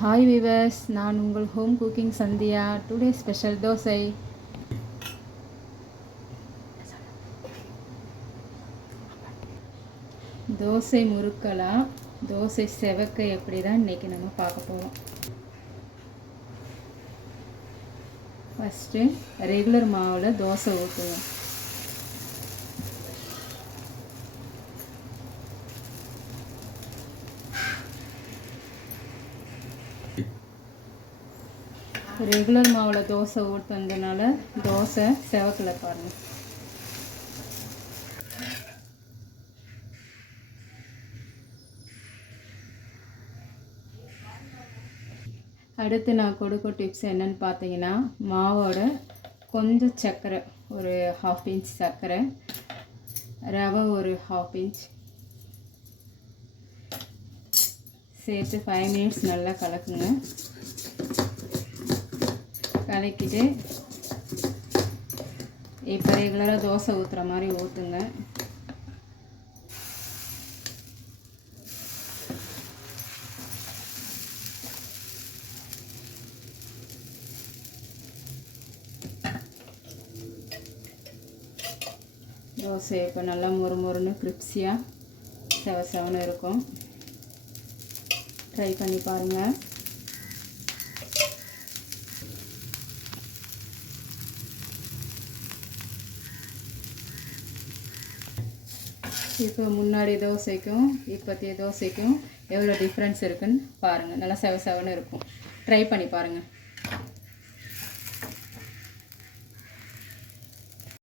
Hi viewers, நான் உங்கள் home cooking Sandhya. Today special dosa. Dosa முறுக்கலாம், தோசை செவக்க எப்படி தான் இன்றைக்கி நம்ம பார்க்க போகிறோம். ஃபஸ்ட்டு ரெகுலர் மாவில் தோசை ஊற்றுவோம். ரெகுலர் மாவில் தோசை ஊற்றுனதுனால தோசை செவக்கலை பாருங்கள். அடுத்து நான் கொடுக்க டிப்ஸ் என்னன்னு பார்த்தீங்கன்னா, மாவோட கொஞ்சம் சர்க்கரை, ஒரு 1/2 இன்ச் சர்க்கரை, ரவை ஒரு 1/2 இன்ச் சேர்த்து 5 மினிட்ஸ் நல்லா கலக்குங்க. கலக்கிட்டு இப்போ ரெகுலராக தோசை ஊற்றுற மாதிரி ஊற்றுங்க. தோசை இப்போ நல்லா மொறுமொறுன்னு கிரிப்ஸியாக செவன்னு இருக்கும். ட்ரை பண்ணி பாருங்கள். இப்போ முன்னாடி தோசைக்கும் இப்போத்தைய தோசைக்கும் எவ்வளோ டிஃப்ரென்ஸ் இருக்குதுன்னு பாருங்கள். நல்லா செவன்னு இருக்கும். ட்ரை பண்ணி பாருங்கள்.